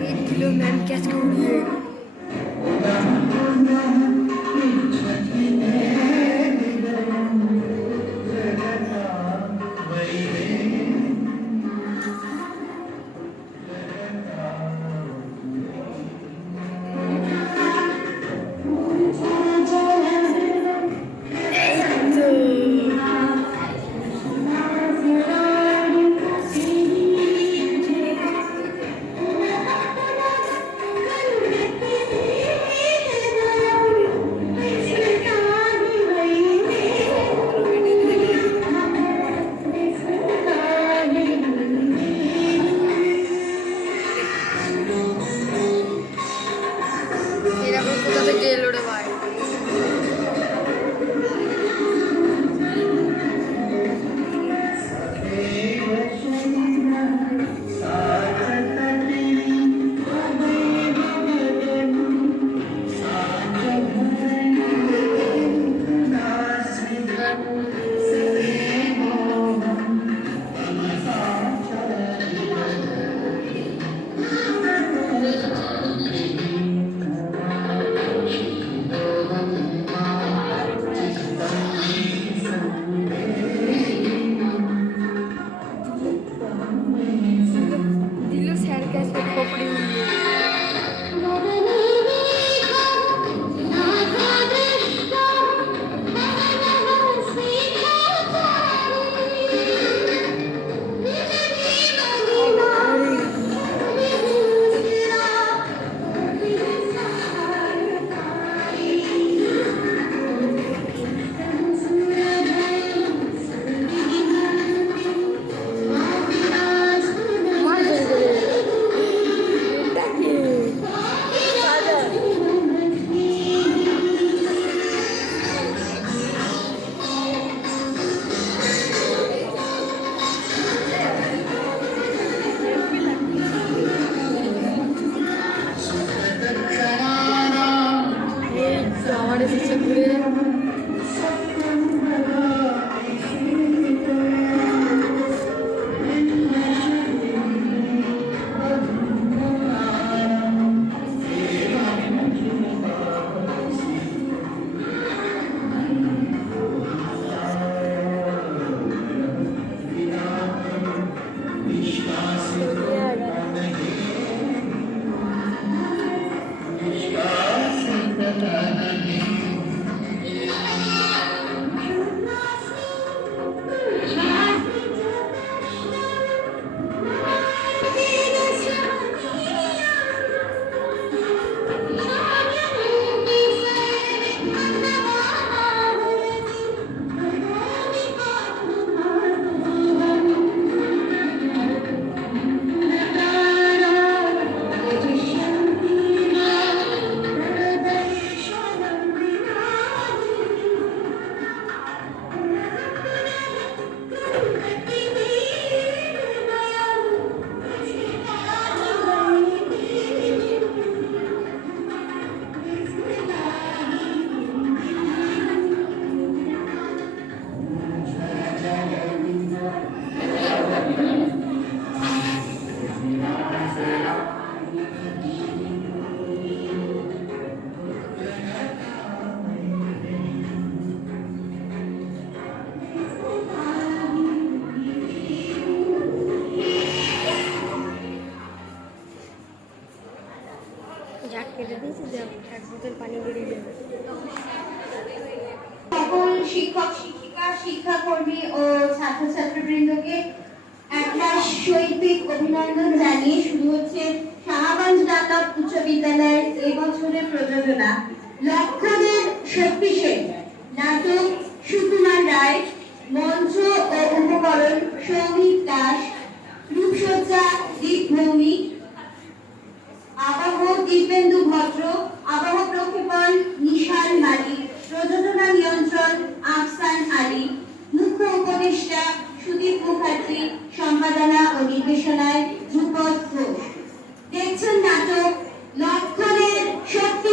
Et le même casque au milieu. এই তো আমার এসেছে শাহগঞ্জ ডাকলাম উচ্চ বিদ্যালয়ের এই বছরের প্রযোজনা লক্ষণের শক্তিশালী। নাটক সুকুমার রায়, মঞ্চ ও উপকরণ সৌমিক দাস, রূপসজ্জা দীপ ভৌমিক, আবহ দিব্যেন্দু ভদ্র, আবহ প্রক্ষেপণ নিশাল মালিক, প্রযোজনা নিয়ন্ত্রণ আফসান আলী, মুখ্য উপদেষ্টা সুদীপ মুখার্জি, সম্পাদনা ও নির্দেশনায় ধ্রুপদ ঘোষ। দেখছেন নাটক লক্ষণের শক্তি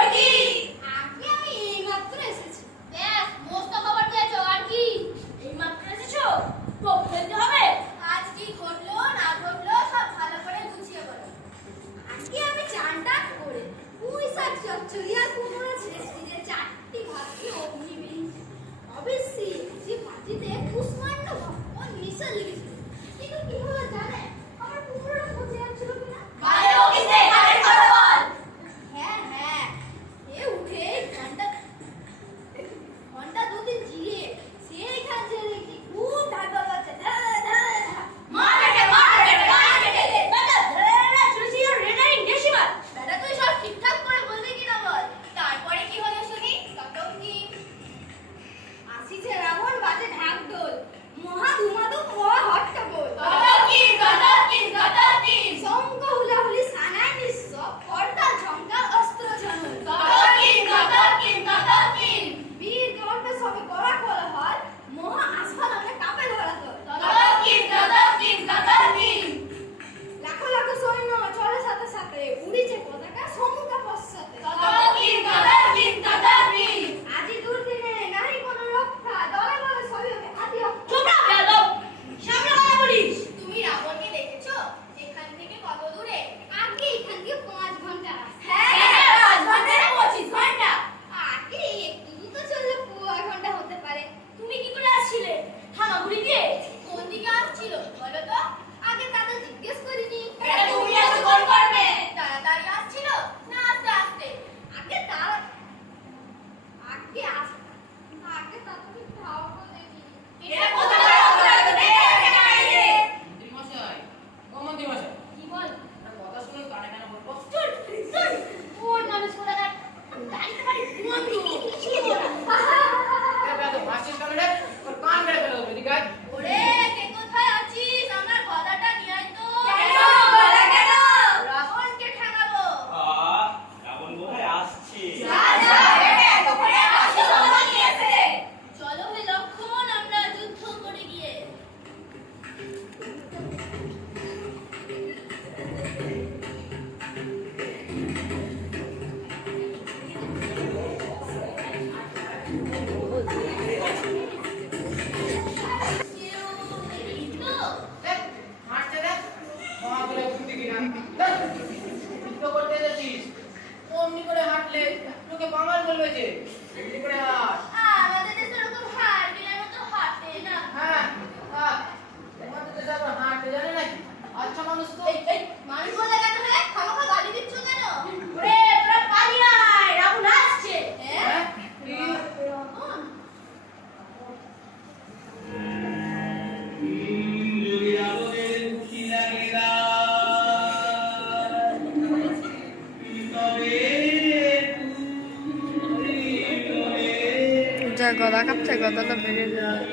谢谢。তোকে বাঙাল বলবে যে এমনি করে হাঁট আমাদের দেশে হাঁটে না? হ্যাঁ, হ্যাঁ। দেশে হাঁটে জানে নাকি? আচ্ছা মানুষ তো এই মানুষ বলে গলা কাঁপছে গলাটা বেড়ে যায়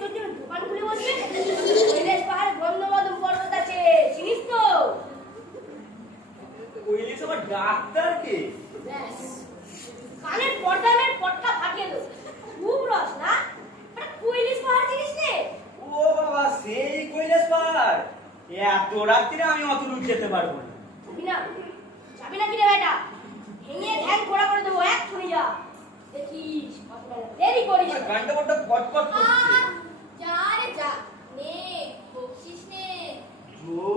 তোর জন্য দোকান খুলে বসবে কৈলাস পাহাড়ে বন্ধবাদম পর্বত আছে চিনিস তো? আবার ডাক্তার কে? ব্যাস কানের পর্দানের পটকা ফাটিয়ে দেবো। খুব রস না? কৈলিস পাহাড় চিনিস রে ও বাবা সেই কৈলাস পাহাড়। এত রাত্রিরে আমি অত দূর যেতে পারব না। যাবি না যাবি না কি রে বেটা? ভেঙে ঠ্যাং খোড়া করে দেবো এক যা। দেখিস দেরি করিস। গানটা বড্ড কটকট করছে। যা রে যা। নে বকশিস নে।